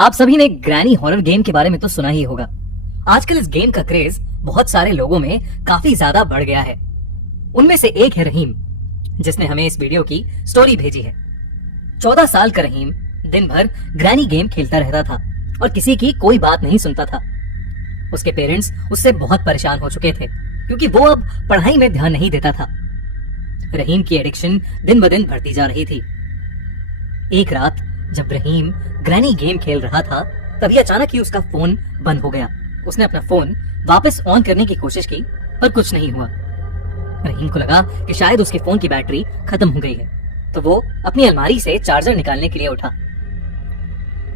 आप सभी ने ग्रैनी हॉरर गेम के बारे में तो सुना ही होगा। आजकल इस गेम का क्रेज बहुत सारे लोगों में काफी ज्यादा बढ़ गया है। उनमें से एक है रहीम, जिसने हमें इस वीडियो की स्टोरी भेजी है। 14 साल का रहीम दिन भर ग्रैनी गेम खेलता रहता था और किसी की कोई बात नहीं सुनता था। उसके पेरेंट्स उससे बहुत परेशान हो चुके थे क्योंकि वो अब पढ़ाई में ध्यान नहीं देता था। रहीम की एडिक्शन दिन ब दिन बढ़ती जा रही थी। एक रात जब रहीम ग्रैनी गेम खेल रहा था, तभी अचानक ही उसका फोन बंद हो गया। उसने अपना फोन वापस ऑन करने की कोशिश की पर कुछ नहीं हुआ। रहीम को लगा कि शायद उसके फोन की बैटरी खत्म हो गई है, तो वो अपनी अलमारी से चार्जर निकालने के लिए उठा।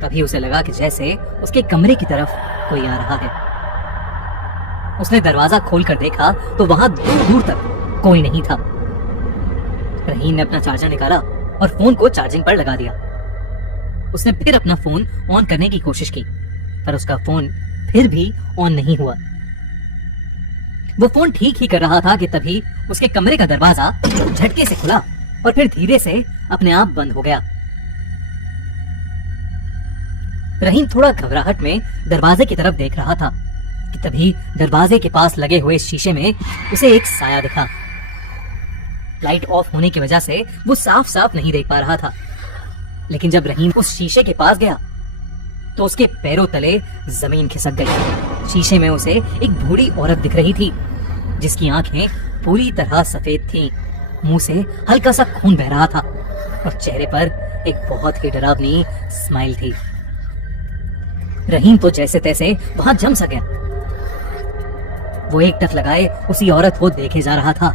तभी उसे लगा कि जैसे उसके कमरे की तरफ कोई आ रहा है। उसने दरवाजा खोलकर देखा तो वहां दूर दूर तक कोई नहीं था। रहीम ने अपना चार्जर निकाला और फोन को चार्जिंग पर लगा दिया। उसने फिर अपना फोन ऑन करने की कोशिश की पर उसका फोन फिर भी ऑन नहीं हुआ। वो फोन ठीक ही कर रहा था कि तभी उसके कमरे का दरवाजा झटके से खुला और फिर धीरे से अपने आप बंद हो गया। रहीम थोड़ा घबराहट में दरवाजे की तरफ देख रहा था कि तभी दरवाजे के पास लगे हुए शीशे में उसे एक साया दिखा। लाइट ऑफ होने की वजह से वो साफ साफ नहीं देख पा रहा था, लेकिन जब रहीम उस शीशे के पास गया तो उसके पैरों तले जमीन खिसक गई। शीशे में उसे एक बूढ़ी औरत दिख रही थी जिसकी आंखें पूरी तरह सफेद थीं। मुंह से हल्का सा खून बह रहा था और चेहरे पर एक बहुत ही डरावनी स्माइल थी। रहीम तो जैसे तैसे वहां जम सा गया। वो एक टक लगाए उसी औरत को देखे जा रहा था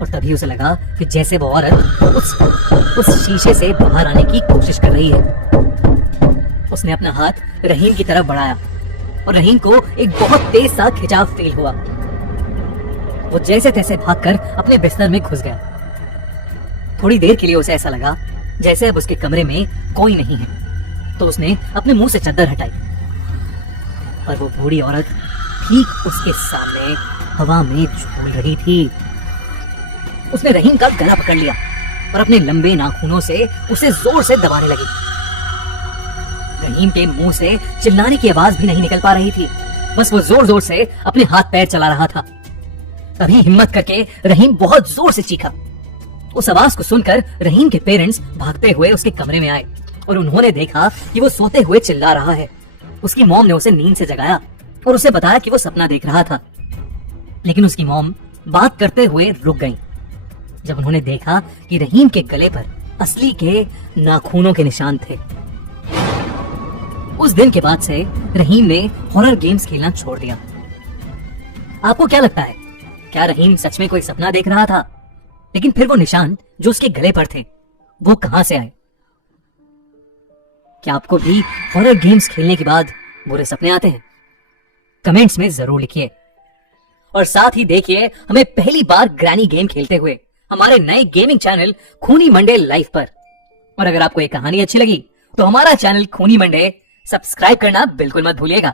और तभी उसे लगा कि जैसे वो औरत उस शीशे से बाहर आने की कोशिश कर रही है। उसने अपना हाथ रहीम की तरफ बढ़ाया और रहीम को एक बहुत तेज सा खिंचाव फील हुआ। वो जैसे तैसे भागकर अपने बिस्तर में घुस गया। थोड़ी देर के लिए उसे ऐसा लगा जैसे अब उसके कमरे में कोई नहीं है, तो उसने अपने मुंह से चादर हटाई और वो बूढ़ी औरत ठीक उसके सामने हवा में झूल रही थी। उसने रहीम का गला पकड़ लिया और अपने लंबे नाखूनों से उसे जोर से दबाने लगी। रहीम के मुंह से चिल्लाने की आवाज भी नहीं निकल पा रही थी, बस वो जोर जोर से अपने हाथ पैर चला रहा था। तभी हिम्मत करके रहीम बहुत जोर से चीखा। उस आवाज को सुनकर रहीम के पेरेंट्स भागते हुए उसके कमरे में आए और उन्होंने देखा कि वो सोते हुए चिल्ला रहा है। उसकी मॉम ने उसे नींद से जगाया और उसे बताया कि वो सपना देख रहा था, लेकिन उसकी मॉम बात करते हुए रुक गई जब उन्होंने देखा कि रहीम के गले पर असली के नाखूनों के निशान थे। उस दिन के बाद से रहीम ने हॉरर गेम्स खेलना छोड़ दिया। आपको क्या लगता है, क्या रहीम सच में कोई सपना देख रहा था? लेकिन फिर वो निशान जो उसके गले पर थे वो कहां से आए? क्या आपको भी हॉरर गेम्स खेलने के बाद बुरे सपने आते हैं? कमेंट्स में जरूर लिखिए और साथ ही देखिए हमें पहली बार ग्रैनी गेम खेलते हुए हमारे नए गेमिंग चैनल खूनी मंडे लाइव पर। और अगर आपको ये कहानी अच्छी लगी तो हमारा चैनल खूनी मंडे सब्सक्राइब करना बिल्कुल मत भूलिएगा।